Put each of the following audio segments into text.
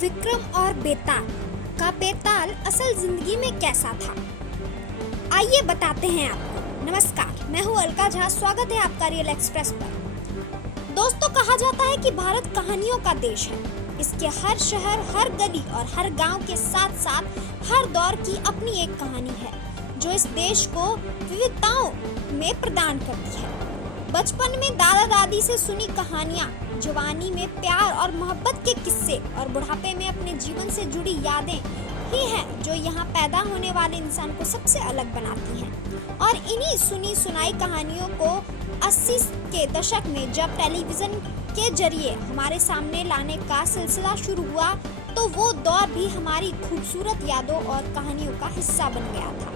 विक्रम और बेताल का बेताल असल जिंदगी में कैसा था, आइए बताते हैं आपको। नमस्कार, मैं हूँ अलका झा। स्वागत है आपका रियल एक्सप्रेस पर। दोस्तों, कहा जाता है कि भारत कहानियों का देश है। इसके हर शहर, हर गली और हर गांव के साथ साथ हर दौर की अपनी एक कहानी है जो इस देश को विविधताओं में प्रदान करती है। बचपन में दादा दादी से सुनी कहानियाँ, जवानी में प्यार और मोहब्बत के किस्से और बुढ़ापे में अपने जीवन से जुड़ी यादें ही हैं जो यहाँ पैदा होने वाले इंसान को सबसे अलग बनाती हैं। और इन्हीं सुनी सुनाई कहानियों को 80 के दशक में जब टेलीविज़न के जरिए हमारे सामने लाने का सिलसिला शुरू हुआ तो वो दौर भी हमारी खूबसूरत यादों और कहानियों का हिस्सा बन गया था।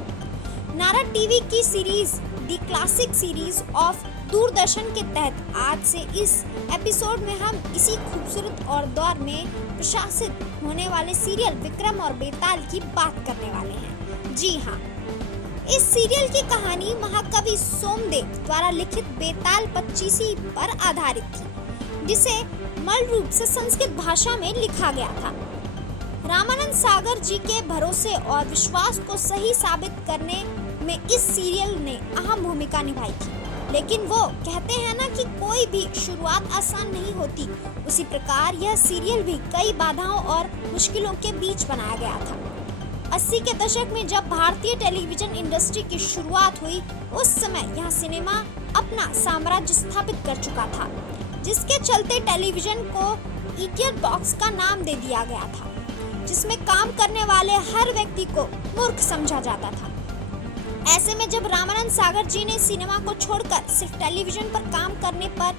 नारद टीवी की series the classic series of Doordarshan के तहत आज से इस एपिसोड में हम इसी खूबसूरत और दौर में प्रशासित होने वाले सीरियल विक्रम और बेताल की बात करने वाले हैं। जी हाँ, इस सीरियल की कहानी महाकवि सोमदेव द्वारा लिखित बेताल पच्चीसी पर आधारित थी, जिसे मूल रूप से संस्कृत भाषा में लिखा गया था। रामानंद सागर जी के भरोसे और विश्वास को सही साबित करने में इस सीरियल ने अहम भूमिका निभाई थी। लेकिन वो कहते हैं ना कि कोई भी शुरुआत आसान नहीं होती, उसी प्रकार यह सीरियल भी कई बाधाओं और मुश्किलों के बीच बनाया गया था। 80 के दशक में जब भारतीय टेलीविजन इंडस्ट्री की शुरुआत हुई, उस समय यह सिनेमा अपना साम्राज्य स्थापित कर चुका था, जिसके चलते टेलीविजन को इडियट बॉक्स का नाम दे दिया गया था, जिसमें काम करने वाले हर व्यक्ति को मूर्ख समझा जाता था। ऐसे में जब रामानंद सागर जी ने सिनेमा को छोड़कर सिर्फ टेलीविजन पर काम करने पर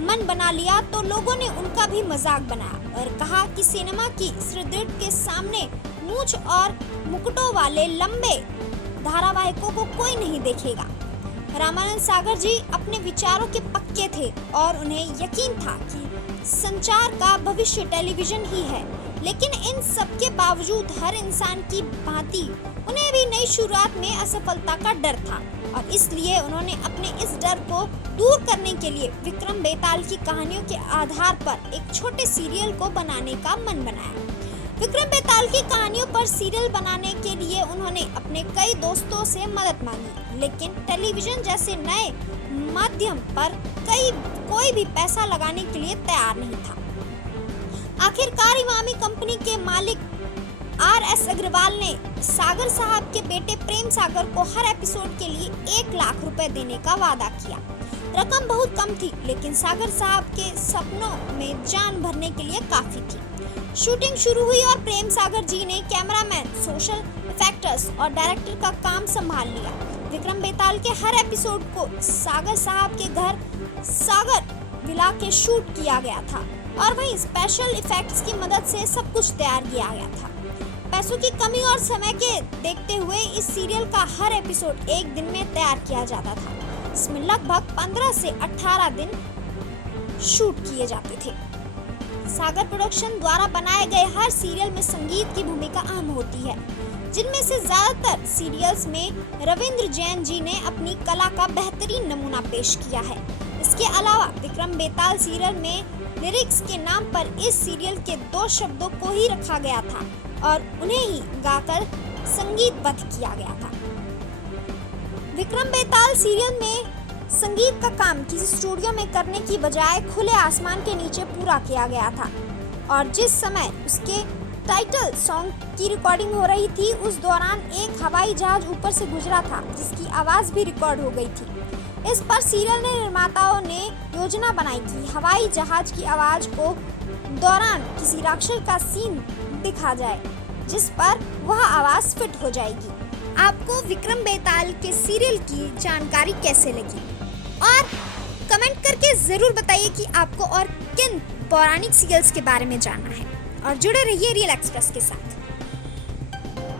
मन बना लिया तो लोगों ने उनका भी मजाक बनाया और कहा कि सिनेमा की सुदृढ़ के सामने मूंछ और मुकुटों वाले लंबे धारावाहिकों को कोई नहीं देखेगा। रामानंद सागर जी अपने विचारों के पक्के थे और उन्हें यकीन था कि संचार का भविष्य टेलीविजन ही है। लेकिन इन सब के बावजूद हर इंसान की भांति उन्हें भी नई शुरुआत में असफलता का डर था और इसलिए उन्होंने अपने इस डर को दूर करने के लिए विक्रम बेताल की कहानियों के आधार पर एक छोटे सीरियल को बनाने का मन बनाया। विक्रम बेताल की कहानियों पर सीरियल बनाने के लिए उन्होंने अपने कई दोस्तों से मदद मांगी, लेकिन टेलीविजन जैसे नए माध्यम पर कोई भी पैसा लगाने के लिए तैयार नहीं था। आखिरकार इमामी कंपनी के मालिक RS अग्रवाल ने सागर साहब के बेटे प्रेम सागर को हर एपिसोड के लिए 1 लाख रुपए देने का वादा किया। रकम बहुत कम थी, लेकिन सागर साहब के सपनों में जान भरने के लिए काफी थी। शूटिंग शुरू हुई और प्रेम सागर जी ने कैमरामैन, सोशल इफेक्टर्स और डायरेक्टर का काम संभाल लिया। विक्रम बेताल के हर एपिसोड को सागर साहब के घर सागर विला के शूट किया गया था और वहीं स्पेशल इफेक्ट्स की मदद से सब कुछ तैयार किया गया था। पैसों की कमी और समय के देखते हुए इस सीरियल का हर एपिसोड एक दिन में तैयार किया जाता था। इसमें लगभग 15 से 18 दिन शूट किए जाते थे। सागर प्रोडक्शन द्वारा बनाए गए हर सीरियल में संगीत की भूमिका अहम होती है, जिनमें से ज्यादातर सीरियल्स में रविंद्र जैन जी ने अपनी कला का बेहतरीन नमूना पेश किया है। इसके अलावा विक्रम बेताल सीरियल में लिरिक्स के नाम पर इस सीरियल के 2 शब्दों को ही रखा गया था और उन्हें ही गाकर संगीतबद्ध किया गया था। विक्रम बेताल सीरियल में संगीत का काम किसी स्टूडियो में करने की बजाय खुले आसमान के नीचे पूरा किया गया था और जिस समय उसके टाइटल सॉन्ग की रिकॉर्डिंग हो रही थी, उस दौरान एक हवाई जहाज ऊपर से गुजरा था जिसकी आवाज भी रिकॉर्ड हो गई थी। इस पर सीरियल निर्माताओं ने योजना बनाई कि हवाई जहाज की आवाज को दौरान किसी राक्षस का सीन दिखा जाए, जिस पर वह आवाज फिट हो जाएगी। आपको विक्रम बेताल के सीरियल की जानकारी कैसे लगी और कमेंट करके जरूर बताइए कि आपको और किन पौराणिक सीरियल्स के बारे में जानना है और जुड़े रहिए रियल एक्सप्रेस के साथ।